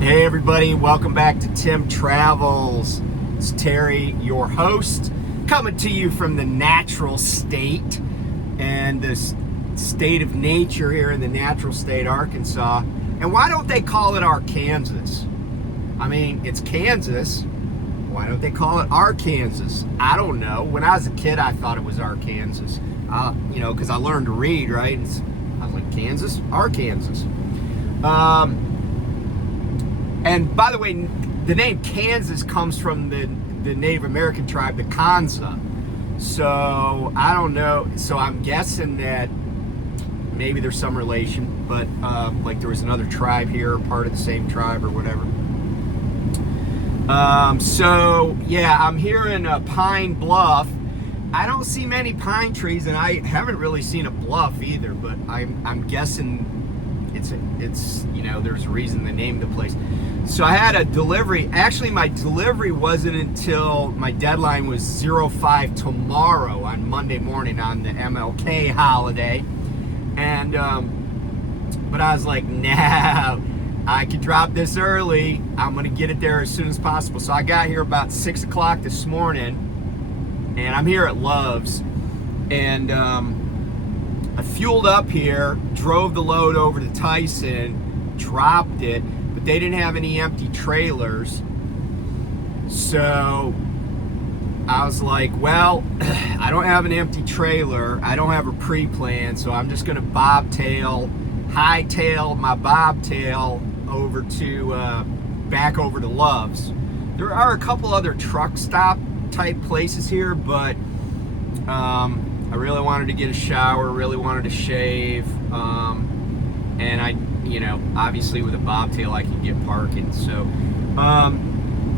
Hey everybody, welcome back to Tim Travels. It's Terry, your host, coming to you from the natural state and the state of nature here in the natural state, Arkansas. And why don't they call it Arkansas? I mean, it's Kansas. Why don't they call it Arkansas? I don't know. When I was a kid, I thought it was Arkansas. Because I learned to read, right? I was like, Kansas? Arkansas. And by the way, the name Kansas comes from the Native American tribe, the Kansa. So, I don't know. So, I'm guessing that maybe there's some relation. But, like there was another tribe here, part of the same tribe or whatever. Yeah, I'm here in Pine Bluff. I don't see many pine trees, and I haven't really seen a bluff either. But I'm guessing it's there's a reason they named the place. So I had a delivery. Actually, my delivery wasn't until my deadline was 05 tomorrow on Monday morning on the MLK holiday. And but I was like, nah, I could drop this early. I'm gonna get it there as soon as possible. So I got here about 6 o'clock this morning, and I'm here at Love's, and I fueled up here, drove the load over to Tyson, dropped it, but they didn't have any empty trailers. So I was like, well, I don't have an empty trailer. I don't have a pre-plan, so I'm just gonna hightail my bobtail over to back over to Love's. There are a couple other truck stop type places here, but I really wanted to get a shower, really wanted to shave, and I, obviously with a bobtail I can get parking. So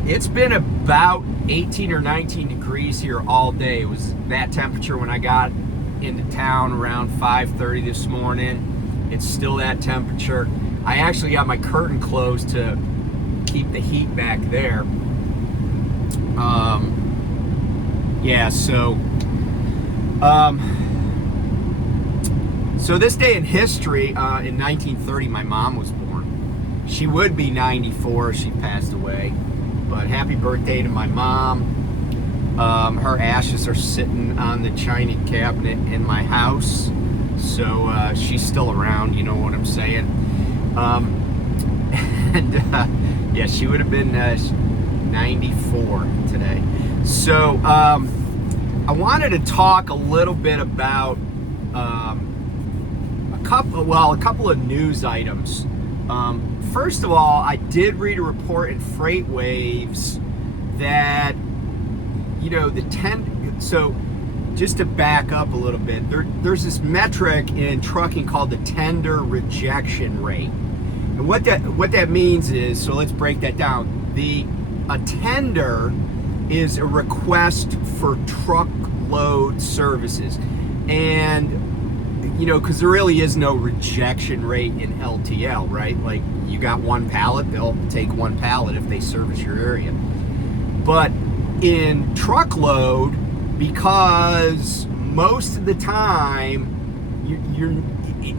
it's been about 18 or 19 degrees here all day. It was that temperature when I got into town around 5:30 this morning. It's still that temperature. I actually got my curtain closed to keep the heat back there. So this day in history, in 1930, my mom was born. She would be 94 if she passed away, but happy birthday to my mom. Her ashes are sitting on the china cabinet in my house, so she's still around, you know what I'm saying? Yeah, she would have been 94 today. So I wanted to talk a little bit about a couple of news items. First of all, I did read a report in Freight Waves that so just to back up a little bit, there's this metric in trucking called the tender rejection rate. And what that means is, so let's break that down. A tender is a request for truckload services. And because there really is no rejection rate in LTL, right? Like, you got one pallet, they'll take one pallet if they service your area. But in truckload, because most of the time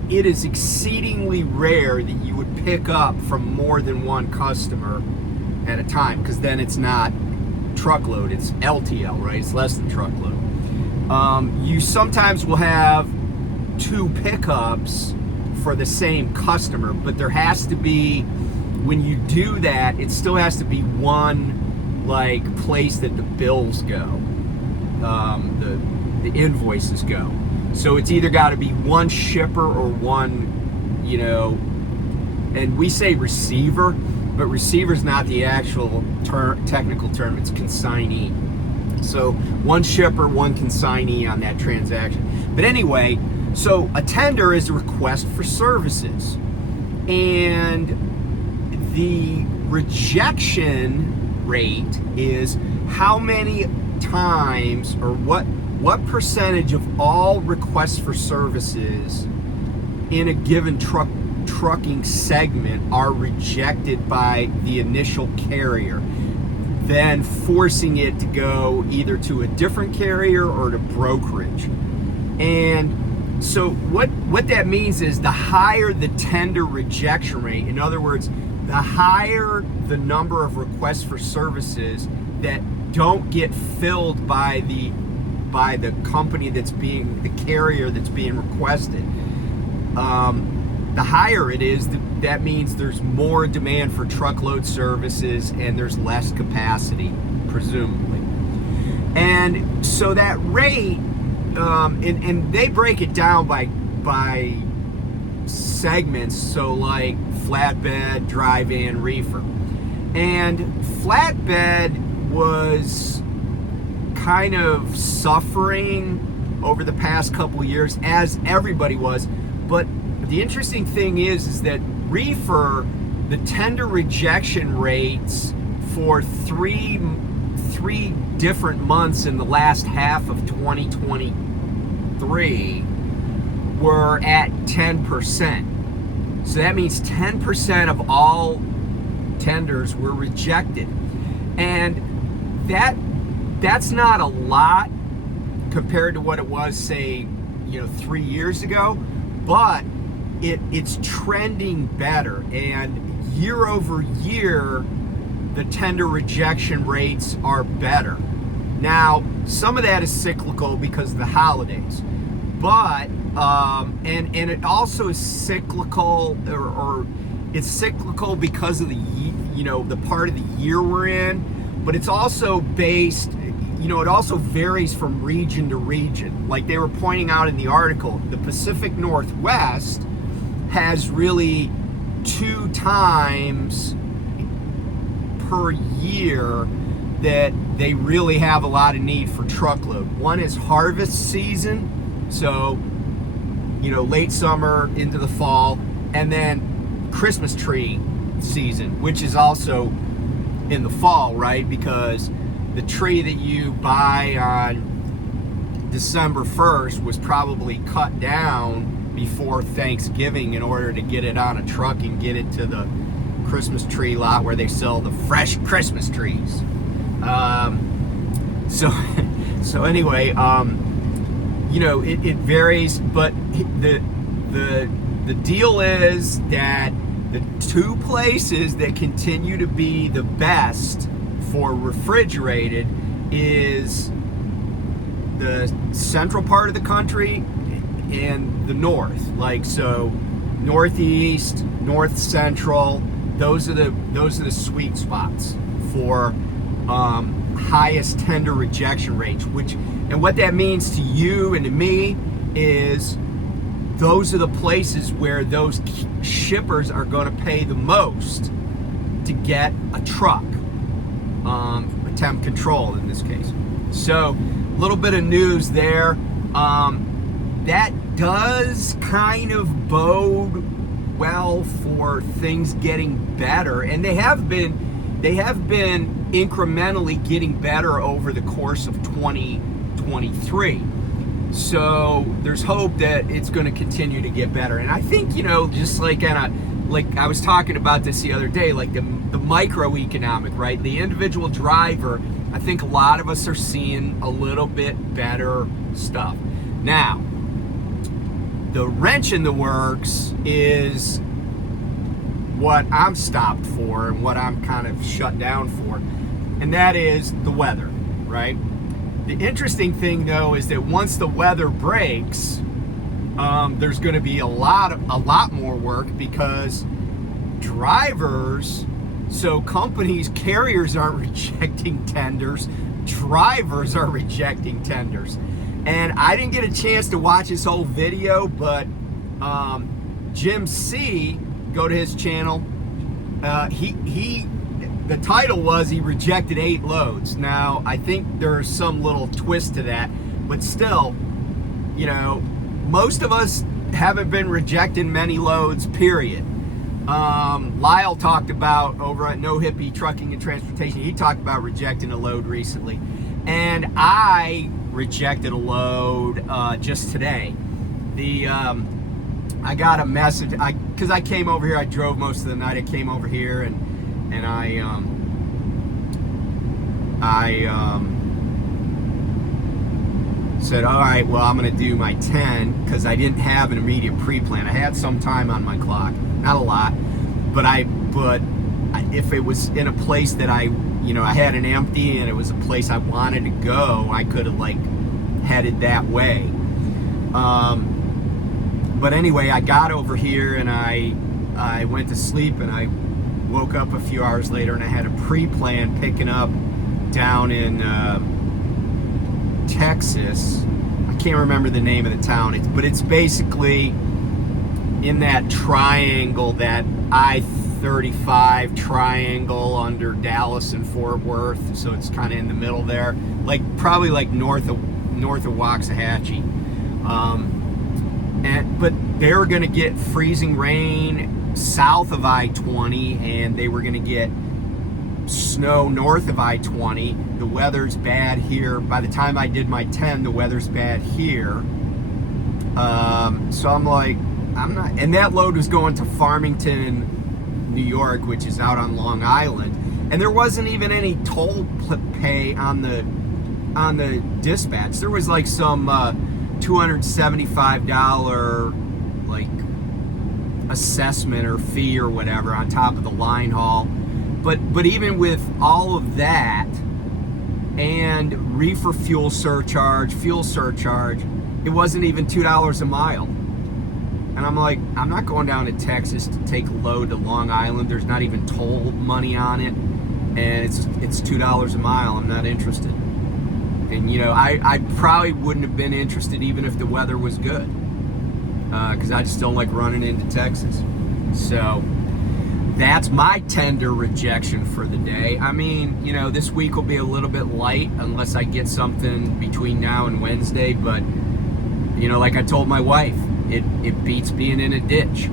it is exceedingly rare that you would pick up from more than one customer at a time, because then it's not truckload, it's LTL, right? It's less than truckload. You sometimes will have two pickups for the same customer, but there has to be, when you do that, it still has to be one place that the bills go, the invoices go. So it's either got to be one shipper or one, and we say receiver, but receiver's not the actual technical term, it's consignee. So one shipper, one consignee on that transaction. But anyway, so a tender is a request for services, and the rejection rate is how many times, or what percentage of all requests for services in a given trucking segment are rejected by the initial carrier, then forcing it to go either to a different carrier or to brokerage. And so what that means is, the higher the tender rejection rate, in other words, the higher the number of requests for services that don't get filled by the company the carrier that's being requested, the higher it is, that means there's more demand for truckload services and there's less capacity, presumably. And so that rate, and they break it down by segments, so like flatbed, dry van, reefer. And flatbed was kind of suffering over the past couple of years, as everybody was. But the interesting thing is that reefer, the tender rejection rates for three different months in the last half of 2023 were at 10%. So that means 10% of all tenders were rejected. And that's not a lot compared to what it was, say, 3 years ago, but it's trending better. And year over year, the tender rejection rates are better. Now, some of that is cyclical because of the holidays, but and it also is cyclical, or it's cyclical because of the part of the year we're in, but it's also based, it also varies from region to region. Like they were pointing out in the article, the Pacific Northwest has really 2 times per year that they really have a lot of need for truckload. One is harvest season, so late summer into the fall, and then Christmas tree season, which is also in the fall, right? Because the tree that you buy on December 1st was probably cut down before Thanksgiving in order to get it on a truck and get it to the Christmas tree lot where they sell the fresh Christmas trees. So anyway, it varies, but the deal is that the 2 places that continue to be the best for refrigerated is the central part of the country and the north. Like, so northeast, north central, those are the sweet spots for highest tender rejection rates, and what that means to you and to me is those are the places where those shippers are going to pay the most to get a truck, temp control in this case. So a little bit of news there. That does kind of bode well for things getting better, and they have been incrementally getting better over the course of 2023. So there's hope that it's going to continue to get better. And I think, just like I was talking about this the other day, like the microeconomic, right? The individual driver, I think a lot of us are seeing a little bit better stuff. Now, the wrench in the works is what I'm stopped for and what I'm kind of shut down for, and that is the weather, right? The interesting thing, though, is that once the weather breaks, there's going to be a lot more work, because drivers, so companies, carriers aren't rejecting tenders, drivers are rejecting tenders. And I didn't get a chance to watch his whole video, but Jim C, go to his channel, the title was he rejected 8 loads. Now, I think there's some little twist to that, but still, most of us haven't been rejecting many loads, period. Lyle talked about, over at No Hippie Trucking and Transportation, he talked about rejecting a load recently. And I rejected a load just today. I got a message, because I came over here, I drove most of the night, I came over here and I said, all right, well, I'm going to do my 10, because I didn't have an immediate pre-plan. I had some time on my clock, not a lot, but if it was in a place that I had an empty and it was a place I wanted to go, I could have like headed that way. But anyway, I got over here and I went to sleep, and I woke up a few hours later, and I had a pre-plan picking up down in Texas. I can't remember the name of the town, but it's basically in that triangle, that I-35 triangle under Dallas and Fort Worth. So it's kind of in the middle there, like probably like north of Waxahachie. But they were going to get freezing rain south of I-20, and they were going to get snow north of I-20. The weather's bad here. By the time I did my 10, the weather's bad here. So I'm like, I'm not. And that load was going to Farmington, New York, which is out on Long Island, and there wasn't even any toll pay on the dispatch. There was like some $275 like assessment or fee or whatever on top of the line haul. But even with all of that and reefer fuel surcharge, it wasn't even $2 a mile. And I'm like, I'm not going down to Texas to take a load to Long Island. There's not even toll money on it, and it's $2 a mile. I'm not interested. And I probably wouldn't have been interested even if the weather was good, because I just don't like running into Texas. So that's my tender rejection for the day. I mean, this week will be a little bit light unless I get something between now and Wednesday. But like I told my wife, it beats being in a ditch.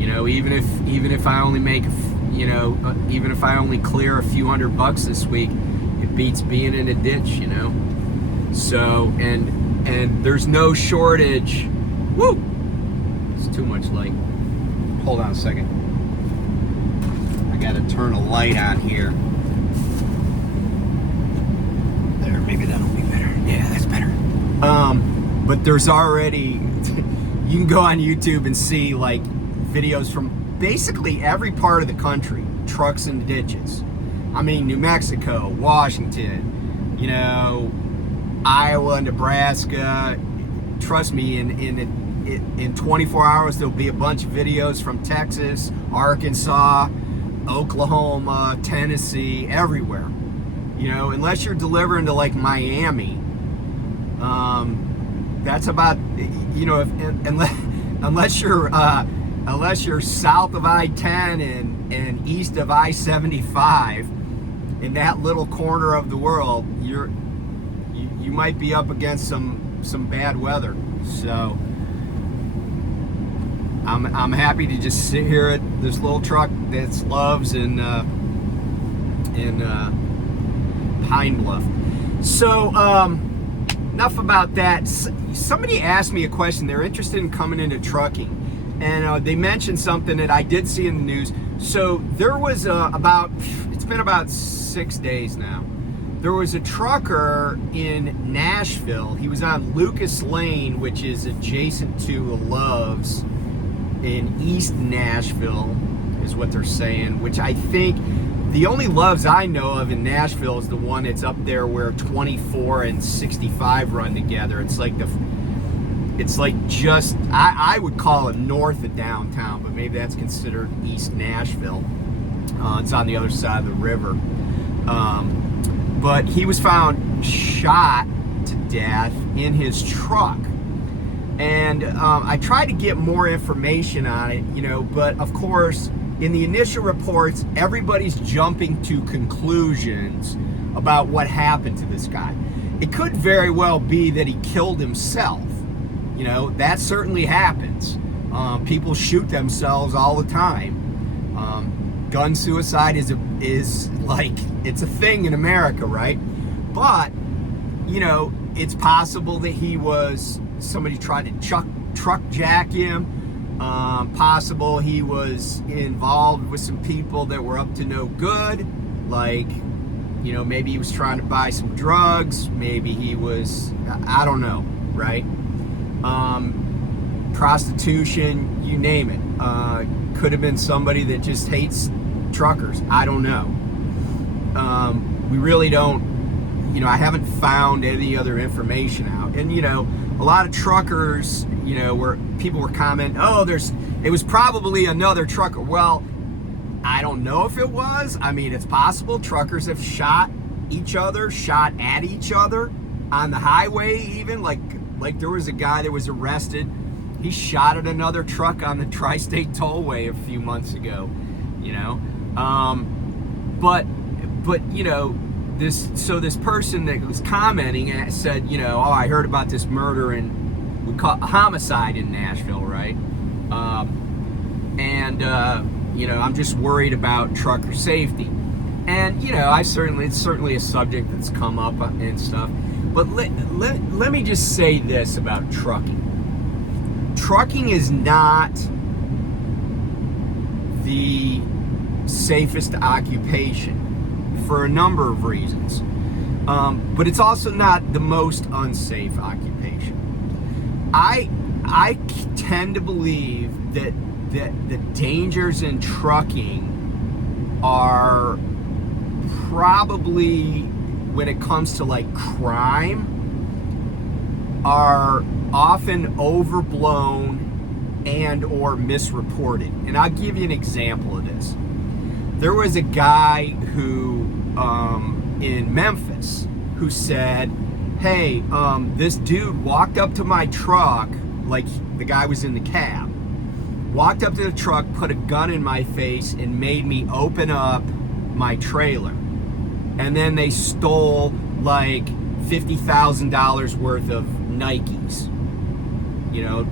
Even if I only make even if I only clear a few $100 this week, it beats being in a ditch. So and there's no shortage. Woo! It's too much light. Hold on a second. I gotta turn a light on here. There, maybe that'll be better. Yeah, that's better. But there's already, you can go on YouTube and see like videos from basically every part of the country, trucks in ditches. I mean, New Mexico, Washington, Iowa, Nebraska. Trust me, in 24 hours there'll be a bunch of videos from Texas, Arkansas, Oklahoma, Tennessee, everywhere. Unless you're delivering to like Miami, that's about, unless you're south of I-10 and east of I-75 in that little corner of the world, you might be up against some bad weather. So I'm happy to just sit here at this little truck that's Love's in Pine Bluff. So enough about that. Somebody asked me a question. They're interested in coming into trucking, and they mentioned something that I did see in the news. So there was it's been about 6 days now. There was a trucker in Nashville. He was on Lucas Lane, which is adjacent to Love's in East Nashville, is what they're saying, which I think the only Love's I know of in Nashville is the one that's up there where 24 and 65 run together. It's like just, I would call it north of downtown, but maybe that's considered East Nashville. It's on the other side of the river. But he was found shot to death in his truck. And I tried to get more information on it, but of course, in the initial reports, everybody's jumping to conclusions about what happened to this guy. It could very well be that he killed himself. That certainly happens. People shoot themselves all the time. Gun suicide is like, it's a thing in America, right? But, it's possible that somebody tried to truck jack him. Possible he was involved with some people that were up to no good, like, maybe he was trying to buy some drugs, maybe he was, I don't know, right? Prostitution, you name it. Could have been somebody that just hates truckers. I don't know. We really don't, I haven't found any other information out. And, a lot of truckers, where people were commenting, it was probably another trucker. Well, I don't know if it was. I mean, it's possible. Truckers have shot at each other on the highway even. Like there was a guy that was arrested. He shot at another truck on the Tri-State Tollway a few months ago, But this person that was commenting said, I heard about this murder and we call it homicide in Nashville, right? I'm just worried about trucker safety. And, it's certainly a subject that's come up and stuff. But let me just say this about trucking. Trucking is not the safest occupation for a number of reasons. But it's also not the most unsafe occupation. I tend to believe that the dangers in trucking are probably, when it comes to like crime, are often overblown and or misreported. And I'll give you an example of this. There was a guy who in Memphis who said, hey, this dude walked up to my truck, like the guy was in the cab, walked up to the truck, put a gun in my face and made me open up my trailer. And then they stole like $50,000 worth of Nikes,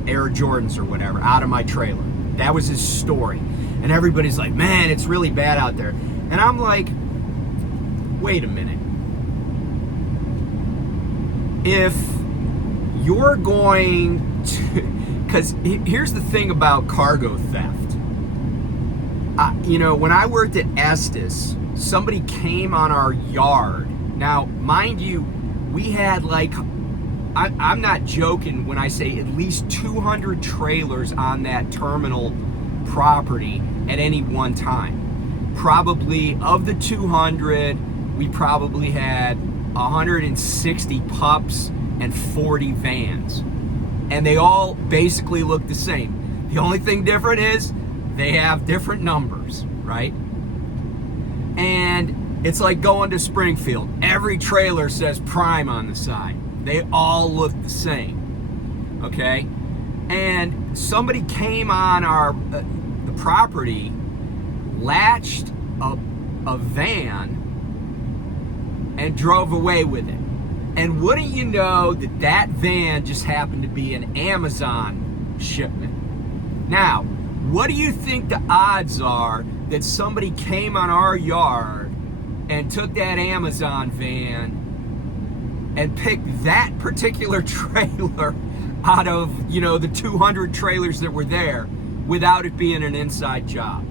Air Jordans or whatever, out of my trailer. That was his story. And everybody's like, man, it's really bad out there. And I'm like, wait a minute. If you're going to, because here's the thing about cargo theft. When I worked at Estes, somebody came on our yard. Now, mind you, we had like, I'm not joking when I say at least 200 trailers on that terminal property at any one time. Probably of the 200, we probably had 160 pups and 40 vans. And they all basically look the same. The only thing different is they have different numbers, right? And it's like going to Springfield. Every trailer says Prime on the side. They all look the same, okay? And somebody came on the property, latched a van, and drove away with it. And wouldn't you know that van just happened to be an Amazon shipment? Now, what do you think the odds are that somebody came on our yard and took that Amazon van and picked that particular trailer out of, the 200 trailers that were there without it being an inside job?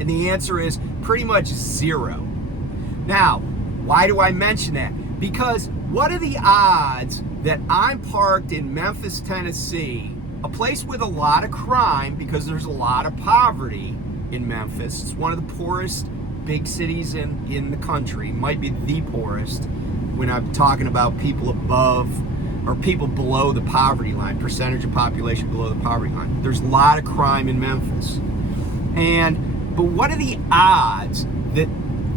And the answer is pretty much zero. Now, why do I mention that? Because what are the odds that I'm parked in Memphis, Tennessee, a place with a lot of crime because there's a lot of poverty in Memphis. It's one of the poorest big cities in the country. Might be the poorest when I'm talking about people above or people below the poverty line, percentage of population below the poverty line. There's a lot of crime in Memphis. But what are the odds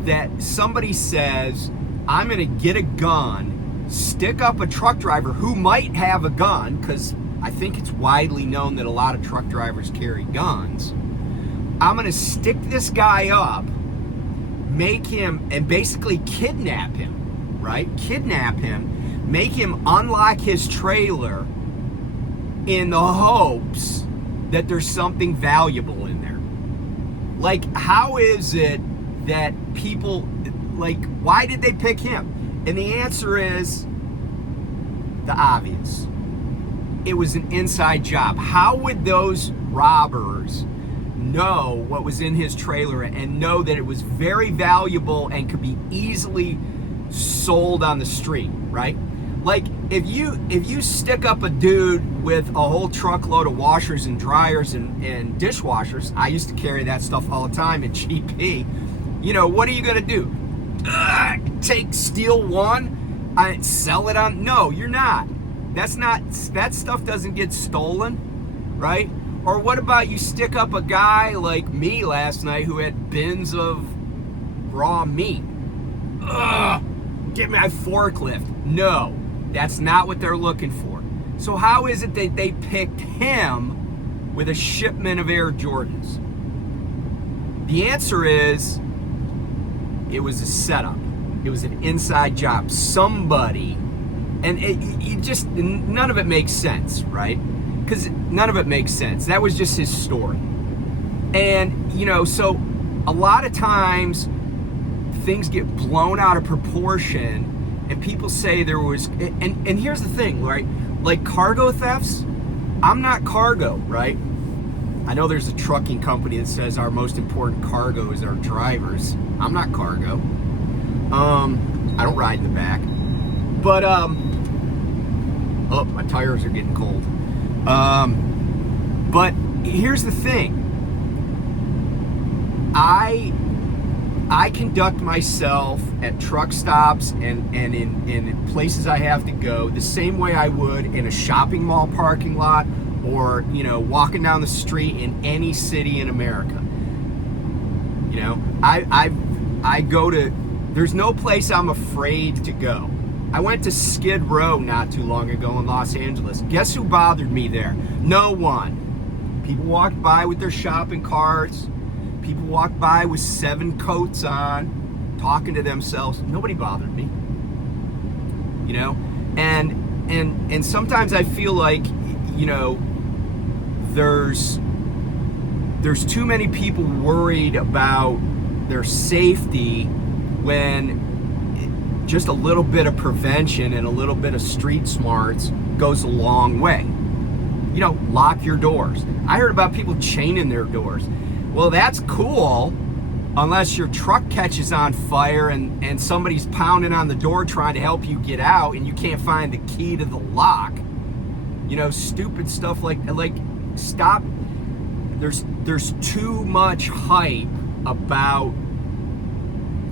that somebody says, I'm going to get a gun, stick up a truck driver who might have a gun, because I think it's widely known that a lot of truck drivers carry guns. I'm going to stick this guy up, make him, and basically kidnap him, right? Kidnap him, make him unlock his trailer in the hopes that there's something valuable in there. Like, how is it that people, like, why did they pick him? And the answer is the obvious. It was an inside job. How would those robbers know what was in his trailer and know that it was very valuable and could be easily sold on the street, right? Like, if you stick up a dude with a whole truckload of washers and dryers and dishwashers, I used to carry that stuff all the time at GP, you know, what are you gonna do? Steal one and sell it on? No, you're not. That stuff doesn't get stolen, right? Or what about you stick up a guy like me last night who had bins of raw meat? Get me a forklift. No, that's not what they're looking for. So how is it that they picked him with a shipment of Air Jordans? The answer is, it was a setup. It was an inside job. Somebody, and it just, none of it makes sense, right? Because none of it makes sense. That was just his story. And, you know, so a lot of times things get blown out of proportion and people say there was, and here's the thing, right? Like cargo thefts, I'm not cargo, right? I know there's a trucking company that says our most important cargo is our drivers. I'm not cargo. I don't ride in the back. But, oh, my tires are getting cold. But here's the thing. I conduct myself at truck stops and in places I have to go the same way I would in a shopping mall parking lot or, you know, walking down the street in any city in America. You know, I go to, there's no place I'm afraid to go. I went to Skid Row not too long ago in Los Angeles. Guess who bothered me there? No one. People walked by with their shopping carts. People walked by with 7 coats on, talking to themselves. Nobody bothered me. You know? And sometimes I feel like, you know, there's too many people worried about their safety when just a little bit of prevention and a little bit of street smarts goes a long way. You know, lock your doors. I heard about people chaining their doors. Well, that's cool unless your truck catches on fire and somebody's pounding on the door trying to help you get out and you can't find the key to the lock. You know, stupid stuff like stop. There's too much hype about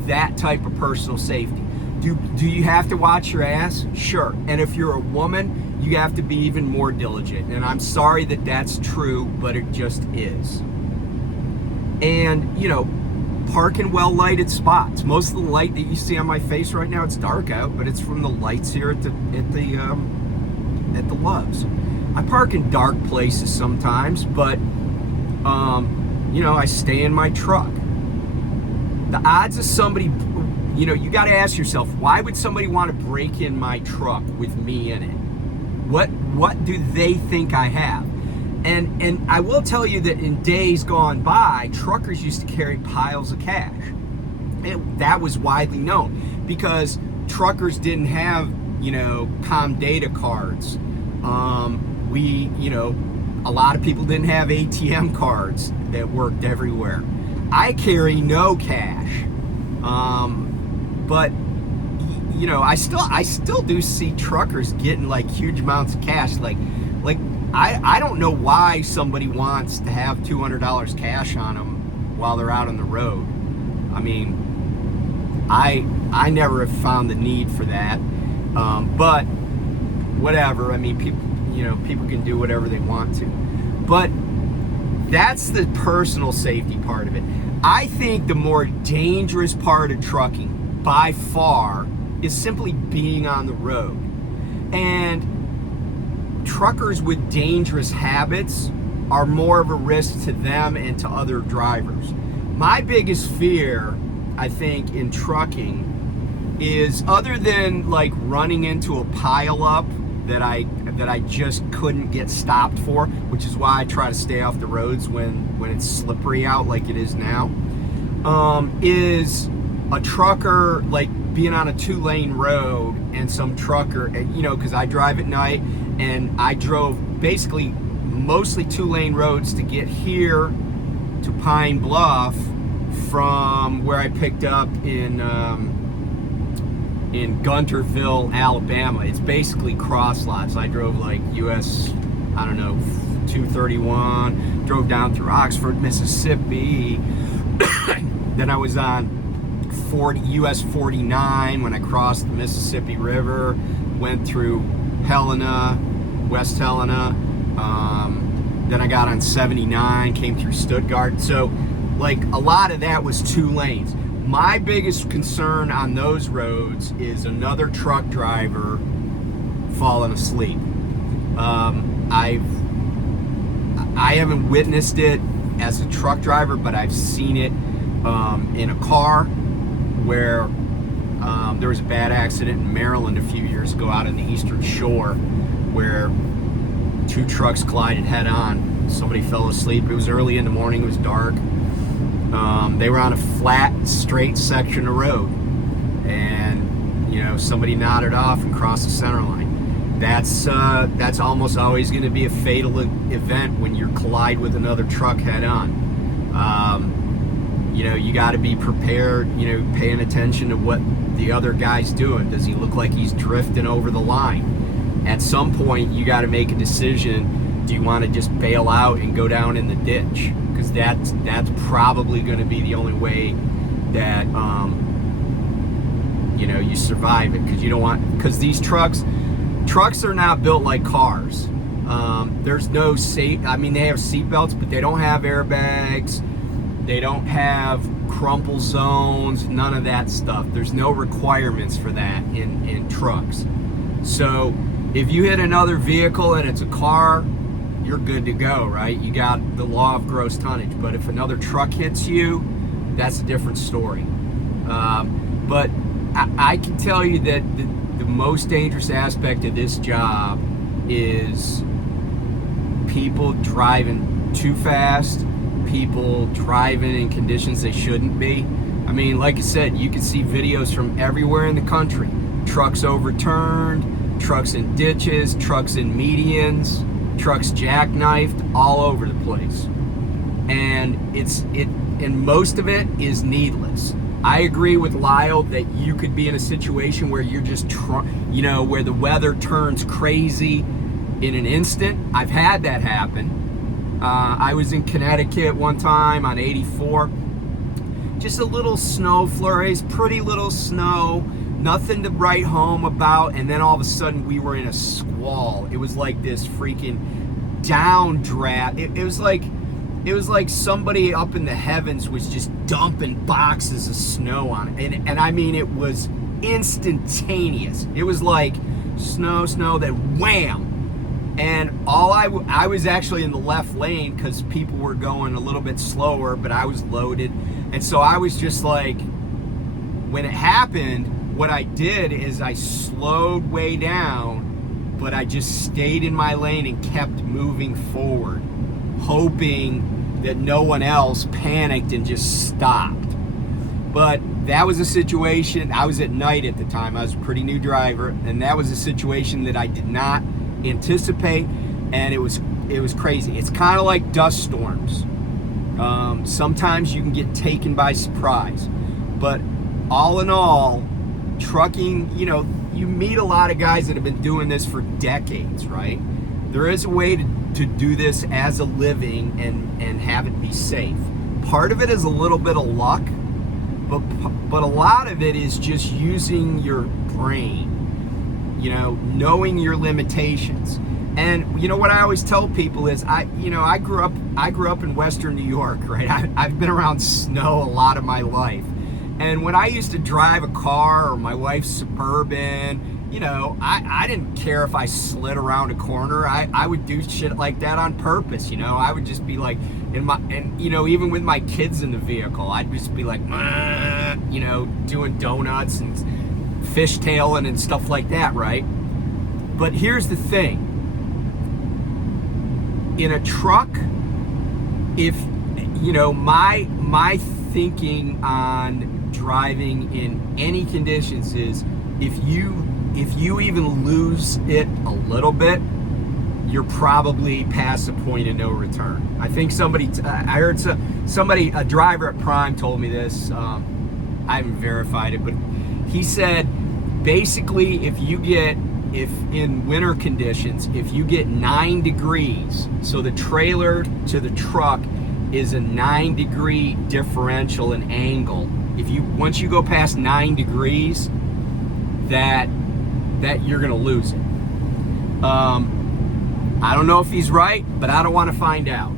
that type of personal safety. Do you have to watch your ass? Sure. And if you're a woman, you have to be even more diligent. And I'm sorry that that's true, but it just is. And, you know, park in well-lighted spots. Most of the light that you see on my face right now, it's dark out, but it's from the lights here at the Loves. I park in dark places sometimes, but, you know, I stay in my truck. The odds of somebody, you know, you got to ask yourself, why would somebody want to break in my truck with me in it? What do they think I have? And I will tell you that in days gone by, truckers used to carry piles of cash. That was widely known because truckers didn't have, you know, com data cards. You know, a lot of people didn't have ATM cards that worked everywhere. I carry no cash. But you know, I still do see truckers getting like huge amounts of cash. Like I don't know why somebody wants to have $200 cash on them while they're out on the road. I mean, I never have found the need for that. But whatever. I mean, people can do whatever they want to. But that's the personal safety part of it. I think the more dangerous part of trucking by far is simply being on the road. And truckers with dangerous habits are more of a risk to them and to other drivers. My biggest fear, I think, in trucking is, other than like running into a pileup that I just couldn't get stopped for, which is why I try to stay off the roads when it's slippery out like it is now, is a trucker like being on a 2-lane road and some trucker, you know, because I drive at night and I drove basically mostly 2-lane roads to get here to Pine Bluff from where I picked up in in Gunterville, Alabama. It's basically cross lots. I drove like US, I don't know, 231, drove down through Oxford, Mississippi. Then I was on US 49 when I crossed the Mississippi River, went through Helena, West Helena. Then I got on 79, came through Stuttgart. So like a lot of that was 2 lanes. My biggest concern on those roads is another truck driver falling asleep. I haven't witnessed it as a truck driver, but I've seen it in a car where there was a bad accident in Maryland a few years ago out on the Eastern Shore where 2 trucks collided head on. Somebody fell asleep. It was early in the morning. It was dark. They were on a flat, straight section of road, and somebody nodded off and crossed the center line. That's almost always going to be a fatal event when you collide with another truck head on. You got to be prepared. Paying attention to what the other guy's doing. Does he look like he's drifting over the line? At some point, you got to make a decision. Do you want to just bail out and go down in the ditch? Because that's probably going to be the only way that you survive it. Because you don't want, because these trucks are not built like cars. There's no they have seat belts, but they don't have airbags. They don't have crumple zones, none of that stuff. There's no requirements for that in trucks. So if you hit another vehicle and it's a car, you're good to go, right? You got the law of gross tonnage. But if another truck hits you, that's a different story. But I can tell you that the most dangerous aspect of this job is people driving too fast, people driving in conditions they shouldn't be. I mean, like I said, you can see videos from everywhere in the country. Trucks overturned, trucks in ditches, trucks in medians, trucks jackknifed, all over the place. And and most of it is needless. I agree with Lyle that you could be in a situation where you're just, where the weather turns crazy in an instant. I've had that happen. I was in Connecticut one time on 84. Just a little snow flurries, pretty little snow, nothing to write home about, and then all of a sudden we were in a squall. It was like this freaking downdraft. It was like somebody up in the heavens was just dumping boxes of snow on it. And I mean, it was instantaneous. It was like snow, then wham. And I was actually in the left lane because people were going a little bit slower, but I was loaded. And so I was just like, when it happened, what I did is I slowed way down, but I just stayed in my lane and kept moving forward, hoping that no one else panicked and just stopped. But that was a situation, I was at night at the time, I was a pretty new driver, and that was a situation that I did not anticipate, and it was crazy. It's kind of like dust storms. Sometimes you can get taken by surprise, but all in all, trucking, you meet a lot of guys that have been doing this for decades, right? There is a way to do this as a living and have it be safe. Part of it is a little bit of luck, but a lot of it is just using your brain, knowing your limitations. And what I always tell people is I grew up in Western New York, right? I've been around snow a lot of my life. And when I used to drive a car or my wife's Suburban, I didn't care if I slid around a corner. I would do shit like that on purpose. I would just be like, even with my kids in the vehicle, I'd just be like, doing donuts and fishtailing and stuff like that, right? But here's the thing. In a truck, if, my thinking on driving in any conditions is if you even lose it a little bit, you're probably past the point of no return. I think I heard a driver at Prime told me this. I haven't verified it, but he said basically, if in winter conditions, if you get 9 degrees, so the trailer to the truck is a 9-degree differential in angle. Once you go past 9 degrees, that you're gonna lose it. I don't know if he's right, but I don't want to find out.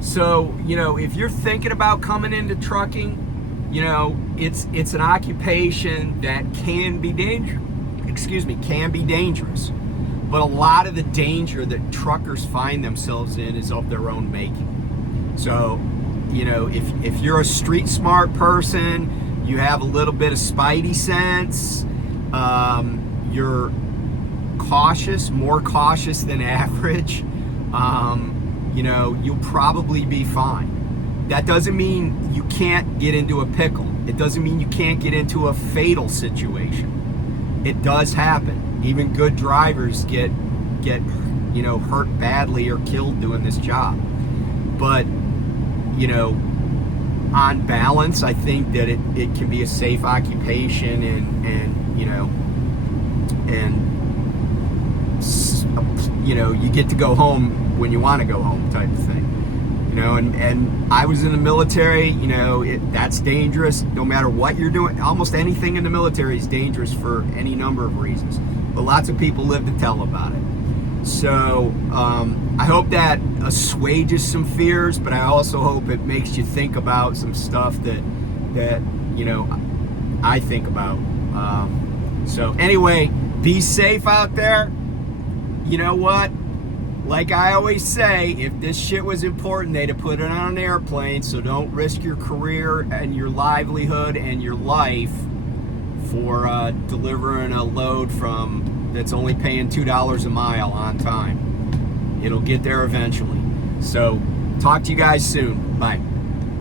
So, if you're thinking about coming into trucking, it's an occupation that can be dangerous. But a lot of the danger that truckers find themselves in is of their own making. So, if you're a street smart person, you have a little bit of spidey sense, you're cautious, more cautious than average, you'll probably be fine. That doesn't mean you can't get into a pickle. It doesn't mean you can't get into a fatal situation. It does happen. Even good drivers get hurt badly or killed doing this job. But, on balance, I think that it can be a safe occupation and you get to go home when you want to go home type of thing. And I was in the military, that's dangerous no matter what you're doing. Almost anything in the military is dangerous for any number of reasons. But lots of people live to tell about it. So I hope that assuages some fears, but I also hope it makes you think about some stuff that I think about. So anyway, be safe out there. You know what? Like I always say, if this shit was important, they'd have put it on an airplane, so don't risk your career and your livelihood and your life for delivering a load that's only paying $2 a mile on time. It'll get there eventually. So, talk to you guys soon. Bye.